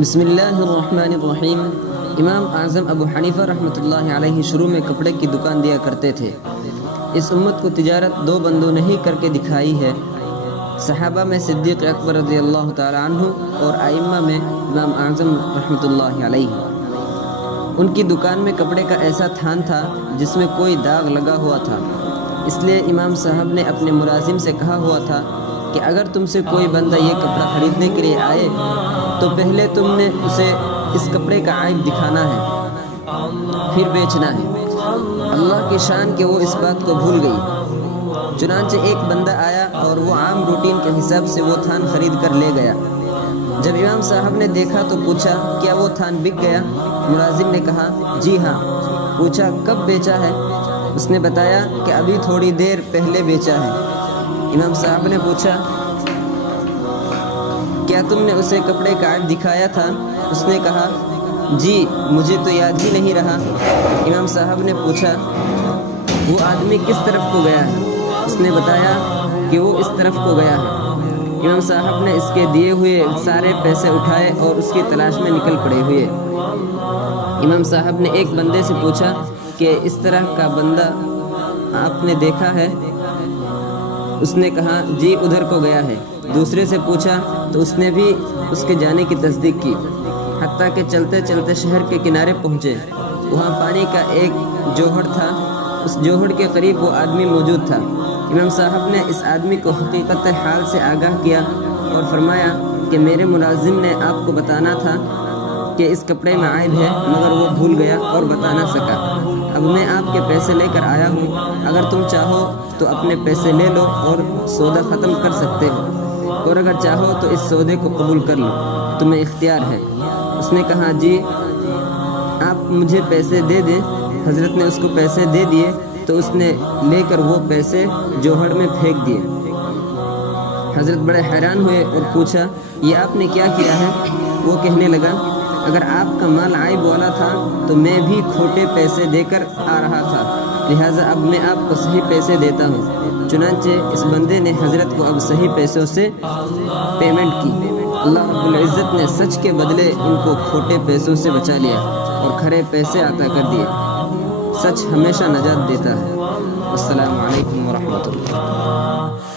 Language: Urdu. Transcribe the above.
بسم اللہ الرحمن الرحیم۔ امام اعظم ابو حنیفہ رحمۃ اللہ علیہ شروع میں کپڑے کی دکان دیا کرتے تھے۔ اس امت کو تجارت دو بندوں نے ہی کر کے دکھائی ہے، صحابہ میں صدیق اکبر رضی اللہ تعالی عنہ اور ائمہ میں امام اعظم رحمۃ اللہ علیہ۔ ان کی دکان میں کپڑے کا ایسا تھان تھا جس میں کوئی داغ لگا ہوا تھا، اس لیے امام صاحب نے اپنے ملازم سے کہا ہوا تھا کہ اگر تم سے کوئی بندہ یہ کپڑا خریدنے کے لیے آئے تو پہلے تم نے اسے اس کپڑے کا عیب دکھانا ہے، پھر بیچنا ہے۔ اللہ کی شان کہ وہ اس بات کو بھول گئی۔ چنانچہ ایک بندہ آیا اور وہ عام روٹین کے حساب سے وہ تھان خرید کر لے گیا۔ جب امام صاحب نے دیکھا تو پوچھا کیا وہ تھان بک گیا؟ ملازم نے کہا جی ہاں۔ پوچھا کب بیچا ہے؟ اس نے بتایا کہ ابھی تھوڑی دیر پہلے بیچا ہے۔ امام صاحب نے پوچھا کیا تم نے اسے کپڑے کا عیب دکھایا تھا؟ اس نے کہا جی مجھے تو یاد ہی نہیں رہا۔ امام صاحب نے پوچھا وہ آدمی کس طرف کو گیا ہے؟ اس نے بتایا کہ وہ اس طرف کو گیا ہے۔ امام صاحب نے اس کے دیے ہوئے سارے پیسے اٹھائے اور اس کی تلاش میں نکل پڑے ہوئے۔ امام صاحب نے ایک بندے سے پوچھا کہ اس طرح کا بندہ آپ نے دیکھا ہے؟ اس نے کہا جی ادھر کو گیا ہے۔ دوسرے سے پوچھا تو اس نے بھی اس کے جانے کی تصدیق کی، حتیٰ کہ چلتے چلتے شہر کے کنارے پہنچے۔ وہاں پانی کا ایک جوہڑ تھا، اس جوہڑ کے قریب وہ آدمی موجود تھا۔ امام صاحب نے اس آدمی کو حقیقت حال سے آگاہ کیا اور فرمایا کہ میرے ملازم نے آپ کو بتانا تھا کہ اس کپڑے میں عیب ہے، مگر وہ بھول گیا اور بتا نہ سکا۔ اب میں آپ کے پیسے لے کر آیا ہوں، اگر تم چاہو تو اپنے پیسے لے لو اور سودا ختم کر سکتے ہو، اور اگر چاہو تو اس سودے کو قبول کر لو، تمہیں اختیار ہے۔ اس نے کہا جی آپ مجھے پیسے دے دیں۔ حضرت نے اس کو پیسے دے دیے تو اس نے لے کر وہ پیسے جوہڑ میں پھینک دیے۔ حضرت بڑے حیران ہوئے اور پوچھا یہ آپ نے کیا کیا ہے؟ وہ کہنے لگا اگر آپ کا مال عیب والا تھا تو میں بھی کھوٹے پیسے دے کر آ رہا تھا، لہٰذا اب میں آپ کو صحیح پیسے دیتا ہوں۔ چنانچہ اس بندے نے حضرت کو اب صحیح پیسوں سے پیمنٹ کی۔ اللہ رب العزت نے سچ کے بدلے ان کو کھوٹے پیسوں سے بچا لیا اور کھرے پیسے عطا کر دیے۔ سچ ہمیشہ نجات دیتا ہے۔ السلام علیکم ورحمۃ اللہ۔